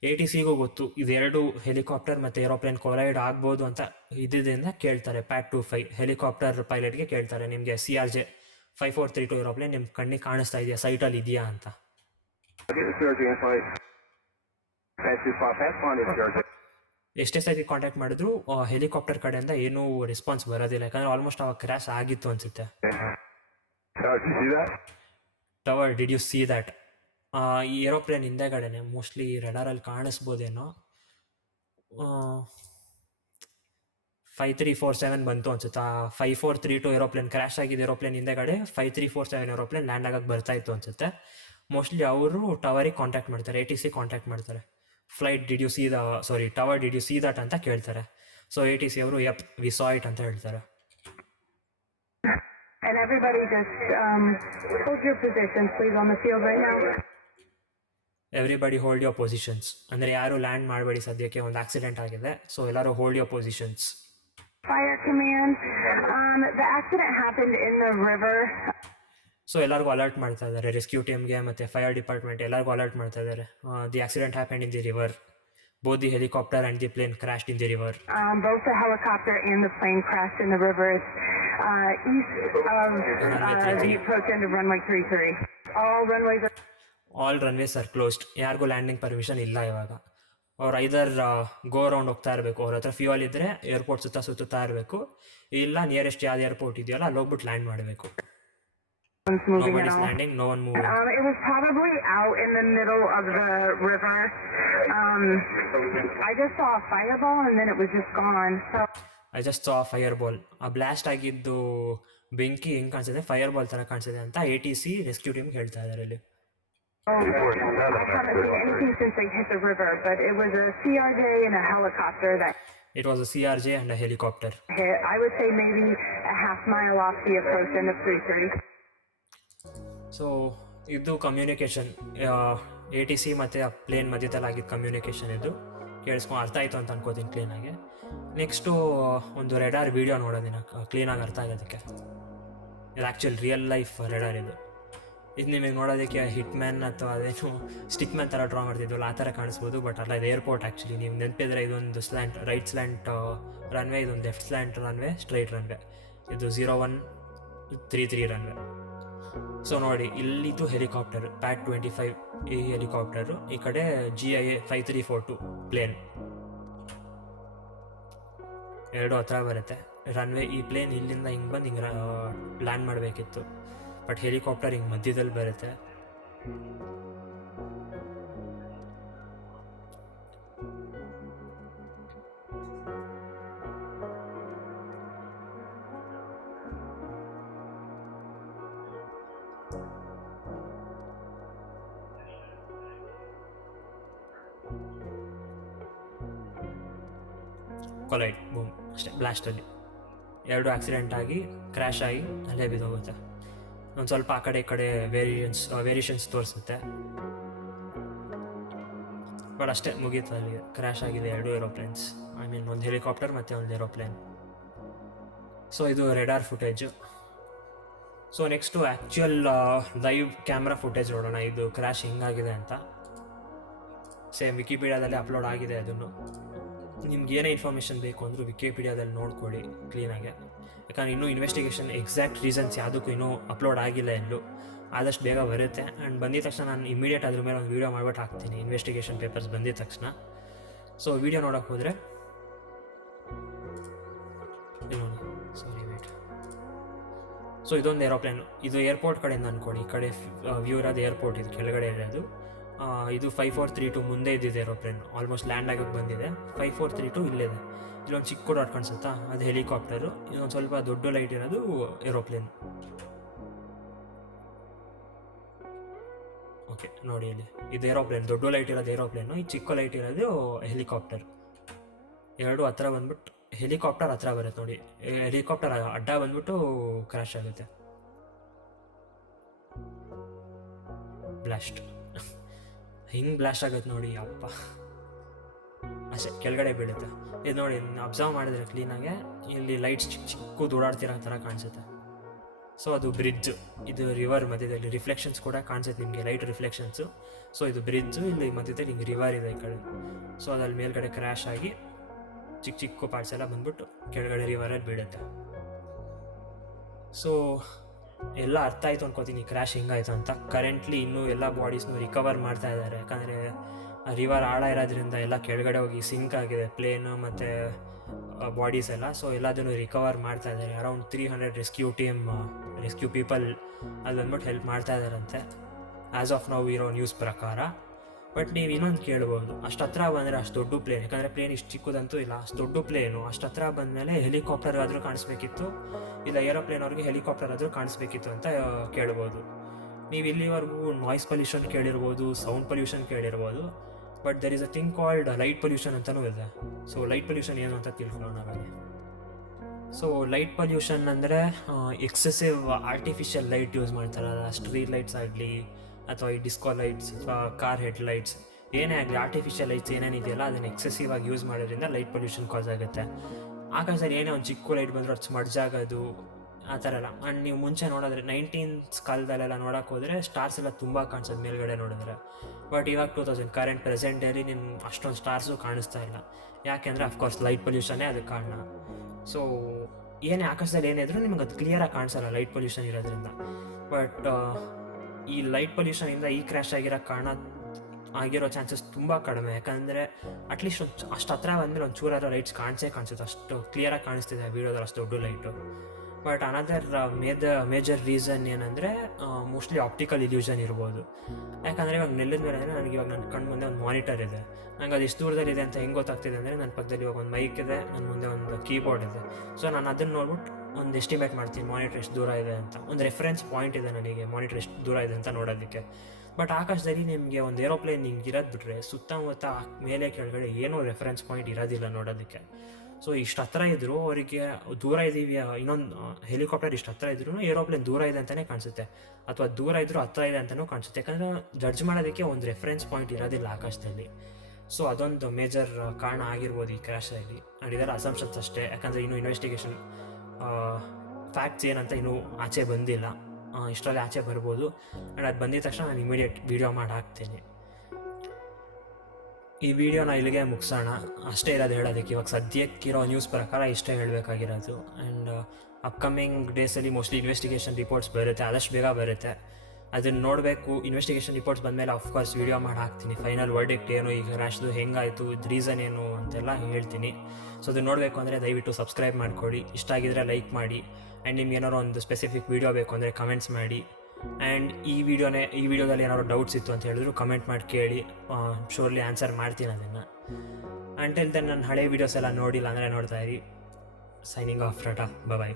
A T ಸಿಗೂ ಗೊತ್ತು ಇದೆರಡು ಹೆಲಿಕಾಪ್ಟರ್ ಮತ್ತು ಏರೋಪ್ಲೇನ್ ಕೊಲೈಡ್ ಆಗ್ಬೋದು ಅಂತ ಇದರಿಂದ ಕೇಳ್ತಾರೆ. ಪ್ಯಾಟ್ ಟು ಫೈವ್ ಹೆಲಿಕಾಪ್ಟರ್ ಪೈಲಟ್ಗೆ ಕೇಳ್ತಾರೆ. ನಿಮಗೆ C R J five four three two aeroplane ನಿಮ್ಮ ಕಣ್ಣಿಗೆ ಕಾಣಿಸ್ತಾ ಇದೆಯಾ ಸೈಟಲ್ಲಿ ಇದೆಯಾ ಅಂತ Get the surgery in flight. Pass 25, pass on this surgery. ಎಷ್ಟೇ ಸತಿ ಕಾಂಟ್ಯಾಕ್ಟ್ ಮಾಡಿದ್ರು ಹೆಲಿಕಾಪ್ಟರ್ ಕಡೆಯಿಂದ ಏನೂ ರೆಸ್ಪಾನ್ಸ್ ಬರೋದಿಲ್ಲ ಯಾಕಂದ್ರೆ ಆಲ್ಮೋಸ್ಟ್ ಅವಾಗ ಕ್ರ್ಯಾಶ್ ಆಗಿತ್ತು ಅನ್ಸುತ್ತೆ? Tower did you see that ಈ ಏರೋಪ್ಲೇನ್ ಹಿಂದೆಗಡೆನೆ ಮೋಸ್ಟ್ಲಿ ರೆಡಾರಲ್ಲಿ ಕಾಣಿಸ್ಬೋದೇನೋ ಫೈವ್ ತ್ರೀ ಫೋರ್ ಸೆವೆನ್ ಬಂತು ಅನ್ಸುತ್ತೆ? Five four three two aeroplane crash ಆಗಿದ್ದ ಏರೋಪ್ಲೇನ್ ಹಿಂದೆಗಡೆ. Five three four seven aeroplane land ಆಗಕ್ಕೆ ಬರ್ತಾ ಇತ್ತು ಅನ್ಸುತ್ತೆ. ಮೋಸ್ಟ್ಲಿ ಅವರು ಟವರಿಗೆ ಕಾಂಟ್ಯಾಕ್ಟ್ ಮಾಡ್ತಾರೆ ಎ ಟಿ ಸಿ ಕಾಂಟ್ಯಾಕ್ಟ್ ಮಾಡ್ತಾರೆ. Flight did you see the sorry tower did you see that ಅಂತ ಕೇಳ್ತಾರೆ. ಸೊ ಎ ಟಿ ಸಿ ಅವರು ಎಪ್ ವಿ ಸಾ ಇಟ್ ಅಂತ ಹೇಳ್ತಾರೆ. And everybody just um, hold your positions, please, on the field right now. Everybody hold your positions ಅಂದ್ರೆ ಯಾರು land ಮಾಡಬೇಡಿ ಸದ್ಯಕ್ಕೆ ಒಂದು ಆಕ್ಸಿಡೆಂಟ್ ಆಗಿದೆ. ಸೊ ಎಲ್ಲರೂ hold your positions Fire command. Um, the accident happened in the river. So ಎಲ್ಲರಿಗೂ alert ಮಾಡ್ತಾ ಇದ್ದಾರೆ ರೆಸ್ಕ್ಯೂ ಟೀಮ್ಗೆ ಮತ್ತು ಫೈರ್ ಡಿಪಾರ್ಟ್ಮೆಂಟ್ ಎಲ್ಲರಿಗೂ ಅಲರ್ಟ್ ಮಾಡ್ತಾ ಇದ್ದಾರೆ the accident happened in the river both the helicopter and the plane crashed in the river Um, both the helicopter and the plane crashed in the rivers uh, east of uh, the approach end of runway 33. All runways are all runways are closed ಯಾರಿಗೂ landing permission ಇಲ್ಲ ಇವಾಗ ಅವ್ರು ಐದರ್ ಗೋ round ಹೋಗ್ತಾ ಇರಬೇಕು ಅವ್ರ ಹತ್ರ fuel ಇದ್ರೆ airport ಸುತ್ತ ಸುತ್ತಾ ಇರಬೇಕು ಇಲ್ಲ ನಿಯರೆಸ್ಟ್ ಯಾವ್ದು ಏರ್ಪೋರ್ಟ್ ಇದೆಯಲ್ಲ ಅಲ್ಲಿ ಹೋಗ್ಬಿಟ್ಟು ಲ್ಯಾಂಡ್ ಮಾಡಬೇಕು ones no moving but at is all. Landing no one moving it was probably out in the middle of the river. Um, I just saw a fireball and then it was just gone. So I just fire ball ಆ blast ಆಗಿದ್ದು ಬೆಂಕಿ ಹೆಂಗ್ ಕಾಣಿಸಿದೆ fire ball ತರ ಕಾಣಿಸಿದೆ ಅಂತ A T C rescue team ಹೇಳ್ತಾ ಇದಾರೆ ಇಲ್ಲಿ it was a CRJ and a helicopter. I would say maybe a half mile off the approach end of 330. So ಇದು ಕಮ್ಯುನಿಕೇಷನ್ ಎ ಟಿ ಸಿ ಮತ್ತು ಆ plane ಮಧ್ಯದಲ್ಲಿ ಆಗಿದ್ದ ಕಮ್ಯುನಿಕೇಷನ್ ಇದು ಕೇಳಿಸ್ಕೊಂಡು ಅರ್ಥ ಆಯಿತು ಅಂತ ಅನ್ಕೋತೀನಿ ಕ್ಲೀನಾಗಿ ನೆಕ್ಸ್ಟು ಒಂದು ರೆಡಾರ್ ವೀಡಿಯೋ ನೋಡೋದಿನ ಕ್ಲೀನಾಗಿ ಅರ್ಥ ಆಗೋದಕ್ಕೆ ಇದು ಆ್ಯಕ್ಚುಲ್ ರಿಯಲ್ ಲೈಫ್ ರೆಡಾರ್ ಇದು ಇದು ನಿಮಗೆ ನೋಡೋದಕ್ಕೆ ಹಿಟ್ ಮ್ಯಾನ್ ಅಥವಾ ಅದೇನು ಸ್ಟಿಕ್ ಮ್ಯಾನ್ ಥರ ಡ್ರಾ ಮಾಡ್ತಿದ್ವಲ್ಲ, ಆ ಥರ ಕಾಣಿಸ್ಬೋದು. ಬಟ್ ಅಲ್ಲ, ಇದು ಏರ್ಪೋರ್ಟ್ ಆ್ಯಕ್ಚುಲಿ ನೀವು ನೆನಪಿದ್ರೆ ಇದೊಂದು ಸ್ಲ್ಯಾಂಟ್, ರೈಟ್ ಸ್ಲ್ಯಾಂಟ್ ರನ್ವೇ, ಇದೊಂದು left slant runway, straight runway. ಇದು zero one three three runway. So ನೋಡಿ ಇಲ್ಲಿದು ಹೆಲಿಕಾಪ್ಟರ್, ಪ್ಯಾಟ್ ಟ್ವೆಂಟಿ ಫೈವ್ ಈ ಹೆಲಿಕಾಪ್ಟರು. ಈ ಕಡೆ G I A five three four two plane. ಎರಡು ಹತ್ರ ಬರುತ್ತೆ. ರನ್ವೇ ಈ ಪ್ಲೇನ್ ಇಲ್ಲಿಂದ ಹಿಂಗೆ ಬಂದು ಹಿಂಗೆ ಲ್ಯಾಂಡ್ ಮಾಡಬೇಕಿತ್ತು. ಬಟ್ ಹೆಲಿಕಾಪ್ಟರ್ ಹಿಂಗೆ ಮಧ್ಯದಲ್ಲಿ ಬರುತ್ತೆ. ಕೊಲೈಡ್ ಬೂಮ್ ಅಷ್ಟೇ ಬ್ಲಾಸ್ಟಲ್ಲಿ ಎರಡು ಆಕ್ಸಿಡೆಂಟ್ ಆಗಿ ಕ್ರ್ಯಾಶ್ ಆಗಿ, ಅಲ್ಲೇ ಬಿದ್ದೋಗುತ್ತೆ. ಒಂದು ಸ್ವಲ್ಪ ಆ ಕಡೆ ಈ ಕಡೆ ವೇರಿಯನ್ಸ್ ವೇರಿಯೇಷನ್ಸ್ ತೋರಿಸುತ್ತೆ. ಬಟ್ ಅಷ್ಟೇ ಮುಗೀತು ಅಲ್ಲಿ. ಕ್ರ್ಯಾಶ್ ಆಗಿದೆ ಎರಡು ಏರೋಪ್ಲೇನ್ಸ್ ಐ ಮೀನ್ ಒಂದು ಹೆಲಿಕಾಪ್ಟರ್ ಮತ್ತು ಒಂದು ಏರೋಪ್ಲೇನ್ ಸೊ ಇದು radar footage so next actual live camera footage ನೋಡೋಣ. ಇದು ಕ್ರ್ಯಾಶ್ ಹೆಂಗಾಗಿದೆ ಅಂತ. ಸೇಮ್ ವಿಕಿಪೀಡಿಯಾದಲ್ಲಿ ಅಪ್ಲೋಡ್ ಆಗಿದೆ ಅದನ್ನು. ನಿಮ್ಗೆ ಏನೇ ಇನ್ಫಾರ್ಮೇಷನ್ ಬೇಕು ಅಂದರೂ ವಿಕಿಪೀಡಿಯಾದಲ್ಲಿ ನೋಡ್ಕೊಳ್ಳಿ ಕ್ಲೀನಾಗಿ ಯಾಕಂದ್ರೆ ಇನ್ನೂ ಇನ್ವೆಸ್ಟಿಗೇಷನ್ ಎಕ್ಸಾಕ್ಟ್ ರೀಸನ್ಸ್ ಯಾವುದಕ್ಕೂ ಇನ್ನೂ ಅಪ್ಲೋಡ್ ಆಗಿಲ್ಲ ಎಲ್ಲೂ. ಆದಷ್ಟು ಬೇಗ ಬರುತ್ತೆ. ಆ್ಯಂಡ್ ಬಂದಿದ ತಕ್ಷಣ ನಾನು ಇಮಿಡಿಯೇಟ್ ಅದ್ರ ಮೇಲೆ ಒಂದು ವೀಡಿಯೋ ಮಾಡ್ಬಿಟ್ಟು ಹಾಕ್ತೀನಿ ಇನ್ವೆಸ್ಟಿಗೇಷನ್ ಪೇಪರ್ಸ್ ಬಂದಿದ ತಕ್ಷಣ. ಸೊ ವೀಡಿಯೋ ನೋಡೋಕೆ ಹೋದರೆ ಸೊ ಇದೊಂದು ಏರೋಪ್ಲೇನ್ ಇದು ಏರ್ಪೋರ್ಟ್ ಕಡೆಯಿಂದ ಅನ್ಕೊಳ್ಳಿ. ಈ ಕಡೆ ವ್ಯೂ ಇರೋದು ಏರ್ಪೋರ್ಟ್ ಇದು, ಕೆಳಗಡೆ ಇರೋದು. ಇದು ಫೈವ್ ಫೋರ್ ತ್ರೀ ಟು ಮುಂದೆ ಇದ್ದಿದೆ ಏರೋಪ್ಲೇನ್ ಆಲ್ಮೋಸ್ಟ್ ಲ್ಯಾಂಡ್ ಆಗೋಕ್ಕೆ ಬಂದಿದೆ. ಫೈವ್ ಫೋರ್ ತ್ರೀ ಟು ಇಲ್ಲಿದೆ. ಇಲ್ಲೊಂದು ಚಿಕ್ಕ ಡಾಟ್ ಕಾಣಿಸುತ್ತಾ? ಅದು ಹೆಲಿಕಾಪ್ಟರು. ಇನ್ನೊಂದು ಸ್ವಲ್ಪ ದೊಡ್ಡ ಲೈಟ್ ಇರೋದು ಏರೋಪ್ಲೇನ್. ಓಕೆ, ನೋಡಿ ಇಲ್ಲಿ. ಇದು ಏರೋಪ್ಲೇನ್. ದೊಡ್ಡ ಲೈಟ್ ಇರೋದು ಏರೋಪ್ಲೇನು. ಈ ಚಿಕ್ಕ ಲೈಟ್ ಇರೋದು ಹೆಲಿಕಾಪ್ಟರ್. ಎರಡು ಹತ್ರ ಬಂದ್ಬಿಟ್ಟು, ಹೆಲಿಕಾಪ್ಟರ್ ಹತ್ರ ಬರುತ್ತೆ ನೋಡಿ. ಹೆಲಿಕಾಪ್ಟರ್ ಅಡ್ಡ ಬಂದ್ಬಿಟ್ಟು ಕ್ರ್ಯಾಶ್ ಆಗುತ್ತೆ. ಬ್ಲಾಸ್ಟ್ ಹಿಂಗೆ ಬ್ಲಾಸ್ಟ್ ಆಗುತ್ತೆ ನೋಡಿ, ಅಪ್ಪ. ಅಷ್ಟೇ, ಕೆಳಗಡೆ ಬೀಳುತ್ತೆ. ಇದು ನೋಡಿ ಅಬ್ಸರ್ವ್ ಮಾಡಿದ್ರೆ ಕ್ಲೀನಾಗೆ ಇಲ್ಲಿ ಲೈಟ್ಸ್ ಚಿಕ್ಕ ಚಿಕ್ಕ ದೂಡಾಡ್ತಿರೋ ಥರ ಕಾಣಿಸುತ್ತೆ. ಸೊ ಅದು ಬ್ರಿಡ್ಜ್ ಇದು ರಿವರ್ ಮಧ್ಯದಲ್ಲಿ ರಿಫ್ಲೆಕ್ಷನ್ಸ್ ಕೂಡ ಕಾಣಿಸುತ್ತೆ, ನಿಮಗೆ ಲೈಟ್ ರಿಫ್ಲೆಕ್ಷನ್ಸು ಸೊ ಇದು ಬ್ರಿಡ್ಜು ಇಲ್ಲಿ ಮಧ್ಯದಲ್ಲಿ ಹಿಂಗೆ ರಿವರ್ ಇದೆ ಈ ಕಡೆ. ಸೊ ಅದಲ್ಲಿ ಮೇಲ್ಗಡೆ ಕ್ರ್ಯಾಶ್ ಆಗಿ ಚಿಕ್ಕ ಚಿಕ್ಕ ಪಾರ್ಟ್ಸ್ ಎಲ್ಲ ಬಂದ್ಬಿಟ್ಟು ಕೆಳಗಡೆ ರಿವರಲ್ಲಿ ಬೀಳುತ್ತೆ. ಸೊ ಎಲ್ಲ ಅರ್ಥ ಆಯಿತು ಅನ್ಕೋತೀನಿ ಕ್ರ್ಯಾಶ್ ಹಿಂಗಾಯ್ತು ಅಂತ. ಕರೆಂಟ್ಲಿ ಇನ್ನೂ ಎಲ್ಲ ಬಾಡೀಸ್ನು ರಿಕವರ್ ಮಾಡ್ತಾ ಇದ್ದಾರೆ. ಯಾಕಂದರೆ ರಿವರ್ ಆಳ ಇರೋದ್ರಿಂದ ಎಲ್ಲ ಕೆಳಗಡೆ ಹೋಗಿ ಸಿಂಕ್ ಆಗಿದೆ ಪ್ಲೇನು ಮತ್ತು ಬಾಡೀಸ್ ಎಲ್ಲ. ಸೊ ಎಲ್ಲದನ್ನು ರಿಕವರ್ ಮಾಡ್ತಾ ಇದ್ದಾರೆ. Around three hundred rescue team rescue people ಅಲ್ಲಿ ಬಂದ್ಬಿಟ್ಟು ಹೆಲ್ಪ್ ಮಾಡ್ತಾ ಇದ್ದಾರಂತೆ. ಆ್ಯಸ್ ಆಫ್ ನಾವು ಇರೋ ನ್ಯೂಸ್ ಪ್ರಕಾರ. ಬಟ್ ನೀವು ಇನ್ನೊಂದು ಕೇಳ್ಬೋದು. ಅಷ್ಟು ಹತ್ರ ಬಂದರೆ ಅಷ್ಟು ದೊಡ್ಡ ಪ್ಲೇನ್ ಯಾಕಂದರೆ ಪ್ಲೇನ್ ಇಷ್ಟು ಚಿಕ್ಕದಂತೂ ಇಲ್ಲ. ಅಷ್ಟು ದೊಡ್ಡ ಪ್ಲೇನು ಅಷ್ಟು ಹತ್ರ ಬಂದಮೇಲೆ ಹೆಲಿಕಾಪ್ಟರ್ ಆದರೂ ಕಾಣಿಸ್ಬೇಕಿತ್ತು. ಇಲ್ಲ ಏರೋಪ್ಲೇನ್ ಅವ್ರಿಗೆ ಹೆಲಿಕಾಪ್ಟರ್ ಆದರೂ ಕಾಣಿಸ್ಬೇಕಿತ್ತು ಅಂತ ಕೇಳ್ಬೋದು. ನೀವು ಇಲ್ಲಿವರೆಗೂ ನಾಯ್ಸ್ ಪೊಲ್ಯೂಷನ್ ಕೇಳಿರ್ಬೋದು ಸೌಂಡ್ ಪೊಲ್ಯೂಷನ್ ಕೇಳಿರ್ಬೋದು. But there is a thing called light pollution ಅಂತಲೂ ಇದೆ. ಸೊ ಲೈಟ್ ಪೊಲ್ಯೂಷನ್ ಏನು ಅಂತ ತಿಳ್ಕೊಳ್ಳೋಣ ನಾವಲ್ಲಿ ಸೊ ಲೈಟ್ ಪೊಲ್ಯೂಷನ್ ಅಂದರೆ ಎಕ್ಸೆಸಿವ್ ಆರ್ಟಿಫಿಷಿಯಲ್ ಲೈಟ್ ಯೂಸ್ ಮಾಡ್ತಾರಲ್ಲ ಸ್ಟ್ರೀಟ್ ಲೈಟ್ಸ್ ಆಗಲಿ, ಅಥವಾ ಈ ಡಿಸ್ಕೋ ಲೈಟ್ಸ್ ಅಥವಾ ಕಾರ್ ಹೆಡ್ ಲೈಟ್ಸ್ ಏನೇ ಆಗಲಿ ಆರ್ಟಿಫಿಷಿಯಲ್ ಲೈಟ್ಸ್ ಏನೇನಿದೆಯಲ್ಲ ಅದನ್ನು ಎಕ್ಸೆಸಿವ್ ಆಗಿ ಯೂಸ್ ಮಾಡೋದ್ರಿಂದ ಲೈಟ್ ಪೊಲ್ಯೂಷನ್ ಕಾಸ್ ಆಗುತ್ತೆ. ಆಕಾಶ ಏನೇ ಒಂದು ಚಿಕ್ಕ ಲೈಟ್ ಬಂದರೂ, ಅದು ಸ್ಮಡ್ಜ್ ಆಗೋದು ಆ ಥರ ಎಲ್ಲ. ಆ್ಯಂಡ್ ನೀವು ಮುಂಚೆ ನೋಡಿದ್ರೆ ನೈನ್ಟೀನ್ಸ್ ಕಾಲದಲ್ಲೆಲ್ಲ ನೋಡೋಕೆ ಹೋದರೆ ಸ್ಟಾರ್ಸ್ ಎಲ್ಲ ತುಂಬ ಕಾಣಿಸೋದು ಮೇಲ್ಗಡೆ ನೋಡಿದ್ರೆ. ಬಟ್ ಇವಾಗ two thousand current present daily ನಿಮ್ಮ ಅಷ್ಟೊಂದು ಸ್ಟಾರ್ಸು ಕಾಣಿಸ್ತಾ ಇಲ್ಲ. ಯಾಕೆಂದರೆ ಅಫ್ಕೋರ್ಸ್ ಲೈಟ್ ಪೊಲ್ಯೂಷನ್ನೇ ಅದಕ್ಕೆ ಕಾರಣ. ಸೊ ಏನೇ ಆಕಾಶದಲ್ಲಿ ಏನೇ ಇದ್ರೂ ನಿಮ್ಗೆ ಅದು ಕ್ಲಿಯರಾಗಿ ಕಾಣಿಸಲ್ಲ ಲೈಟ್ ಪೊಲ್ಯೂಷನ್ ಇರೋದ್ರಿಂದ. ಬಟ್ ಈ ಲೈಟ್ ಪೊಲ್ಯೂಷನಿಂದ ಈ ಕ್ರ್ಯಾಶ್ ಆಗಿರೋ ಕಾರಣ ಆಗಿರೋ ಚಾನ್ಸಸ್ ತುಂಬ ಕಡಿಮೆ. ಯಾಕಂದರೆ ಅಟ್ಲೀಸ್ಟ್ ಒಂದು ಅಷ್ಟು ಹತ್ರ ಬಂದಮೇಲೆ ಒಂದು ಚೂರಾರೋ ಲೈಟ್ಸ್ ಕಾಣಿಸೇ ಕಾಣಿಸುತ್ತೆ. ಅಷ್ಟು ಕ್ಲಿಯರಾಗಿ ಕಾಣಿಸ್ತಿದೆ ವೀಡಿಯೋದಲ್ಲಿ ಅಷ್ಟು ದೊಡ್ಡ ಲೈಟು ಬಟ್ ಅನದರ್ ಮೇದ ಮೇಜರ್ ರೀಸನ್ ಏನಂದರೆ ಮೋಸ್ಟ್ಲಿ ಆಪ್ಟಿಕಲ್ ಇಲ್ಯೂಷನ್ ಇರ್ಬೋದು. ಯಾಕಂದರೆ ಇವಾಗ ನೆಲ್ಲದ ಮೇಲೆ ಅಂದರೆ ನನಗೆ ಇವಾಗ ನನ್ನ ಕಣ್ಣು ಮುಂದೆ ಒಂದು ಮಾನಿಟರ್ ಇದೆ. ನಂಗೆ ಅದು ಎಷ್ಟು ದೂರದಲ್ಲಿದೆ ಅಂತ ಹೆಂಗೆ ಗೊತ್ತಾಗ್ತಿದೆ ಅಂದರೆ ನನ್ನ ಪಕ್ಕದಲ್ಲಿ ಇವಾಗ ಒಂದು ಮೈಕ್ ಇದೆ, ನನ್ನ ಮುಂದೆ ಒಂದು ಕೀಬೋರ್ಡ್ ಇದೆ. ಸೊ ನಾನು ಅದನ್ನು ನೋಡ್ಬಿಟ್ಟು ಒಂದು ಎಸ್ಟಿಮೇಟ್ ಮಾಡ್ತೀನಿ ಮಾನಿಟರ್ ಎಷ್ಟು ದೂರ ಇದೆ ಅಂತ. ಒಂದು ರೆಫರೆನ್ಸ್ ಪಾಯಿಂಟ್ ಇದೆ ನನಗೆ ಮಾನಿಟರ್ ಎಷ್ಟು ದೂರ ಇದೆ ಅಂತ ನೋಡೋದಕ್ಕೆ. ಬಟ್ ಆಕಾಶದಲ್ಲಿ ನಿಮಗೆ ಒಂದು ಏರೋಪ್ಲೇನ್ ಹಿಂಗೆ ಇರೋದು ಬಿಟ್ಟರೆ ಸುತ್ತಮುತ್ತ ಮೇಲೆ ಕೆಳಗಡೆ ಏನೂ ರೆಫರೆನ್ಸ್ ಪಾಯಿಂಟ್ ಇರೋದಿಲ್ಲ ನೋಡೋದಕ್ಕೆ. ಸೊ ಇಷ್ಟು ಹತ್ರ ಇದ್ದರೂ ಅವರಿಗೆ ದೂರ ಇದ್ದೀವಿ ಇನ್ನೊಂದು ಹೆಲಿಕಾಪ್ಟರ್ ಇಷ್ಟು ಹತ್ರ ಇದ್ರೂ ಏರೋಪ್ಲೇನ್ ದೂರ ಇದೆ ಅಂತಲೇ ಕಾಣಿಸುತ್ತೆ. ಅಥವಾ ದೂರ ಇದ್ರು ಹತ್ರ ಇದೆ ಅಂತಲೂ ಕಾಣಿಸುತ್ತೆ. ಯಾಕಂದರೆ ಜಡ್ಜ್ ಮಾಡೋದಕ್ಕೆ ಒಂದು ರೆಫರೆನ್ಸ್ ಪಾಯಿಂಟ್ ಇರೋದಿಲ್ಲ ಆಕಾಶದಲ್ಲಿ. ಸೊ ಅದೊಂದು ಮೇಜರ್ ಕಾರಣ ಆಗಿರ್ಬೋದು ಈ ಕ್ರ್ಯಾಶಲ್ಲಿ ಆ್ಯಂಡ್ ಇದರ ಅಸಂಪ್ಷನ್ಸ್ ಅಷ್ಟೇ. ಯಾಕಂದರೆ ಇನ್ನೂ ಇನ್ವೆಸ್ಟಿಗೇಷನ್ ಫ್ಯಾಕ್ಟ್ಸ್ ಏನಂತ ಇನ್ನೂ ಆಚೆ ಬಂದಿಲ್ಲ. ಇಷ್ಟರಲ್ಲಿ ಆಚೆ ಬರ್ಬೋದು. ಆ್ಯಂಡ್ ಅದು ಬಂದಿದ ತಕ್ಷಣ ನಾನು ಇಮಿಡಿಯೇಟ್ ವೀಡಿಯೋ ಮಾಡಿ ಹಾಕ್ತೀನಿ. ಈ ವಿಡಿಯೋನ ಇಲ್ಲಿಗೆ ಮುಗಿಸೋಣ. ಅಷ್ಟೇ ಇರೋದು ಹೇಳೋದಕ್ಕೆ ಇವಾಗ ಸದ್ಯಕ್ಕಿರೋ ನ್ಯೂಸ್ ಪ್ರಕಾರ ಇಷ್ಟೇ ಹೇಳಬೇಕಾಗಿರೋದು. ಆ್ಯಂಡ್ ಅಪ್ಕಮಿಂಗ್ ಡೇಸಲ್ಲಿ ಮೋಸ್ಟ್ಲಿ ಇನ್ವೆಸ್ಟಿಗೇಷನ್ ರಿಪೋರ್ಟ್ಸ್ ಬರುತ್ತೆ, ಆದಷ್ಟು ಬೇಗ ಬರುತ್ತೆ. ಅದನ್ನು ನೋಡಬೇಕು ಇನ್ವೆಸ್ಟಿಗೇಷನ್ ರಿಪೋರ್ಟ್ಸ್ ಬಂದಮೇಲೆ ಆಫ್ಕೋರ್ಸ್ ವೀಡಿಯೋ ಮಾಡಿ ಹಾಕ್ತೀನಿ ಫೈನಲ್ ವರ್ಡಿಕ್ಟ್ ಏನು, ಈಗ ರ್ಯಾಶ್ದು ಹೆಂಗಾಯಿತು, ಇದು ರೀಸನ್ ಏನು ಅಂತೆಲ್ಲ ಹೇಳ್ತೀನಿ. ಸೊ ಅದನ್ನು ನೋಡಬೇಕು ಅಂದರೆ ದಯವಿಟ್ಟು ಸಬ್ಸ್ಕ್ರೈಬ್ ಮಾಡ್ಕೊಳ್ಳಿ. ಇಷ್ಟ ಆಗಿದ್ರೆ ಲೈಕ್ ಮಾಡಿ. ಆ್ಯಂಡ್ ನಿಮ್ಗೆ ಏನಾರು ಒಂದು ಸ್ಪೆಸಿಫಿಕ್ ವೀಡಿಯೋ ಬೇಕು ಅಂದರೆ ಕಮೆಂಟ್ಸ್ ಮಾಡಿ. ಆ್ಯಂಡ್ ಈ ವಿಡಿಯೋನೇ, ಈ ವಿಡಿಯೋದಲ್ಲಿ ಏನಾದ್ರು ಡೌಟ್ಸ್ ಇತ್ತು ಅಂತ ಹೇಳಿದ್ರು ಕಮೆಂಟ್ ಮಾಡಿ ಕೇಳಿ ಶೋರ್ಲಿ ಆನ್ಸರ್ ಮಾಡ್ತೀನಿ ಅದನ್ನು. ಅಂಟಿಲ್ ದೆನ್ ನನ್ನ ಹಳೆ ವೀಡಿಯೋಸ್ ಎಲ್ಲ ನೋಡಿಲ್ಲ ಅಂದರೆ ನೋಡ್ತಾ ಇರಿ. Signing off Tata. ಬಾಯ್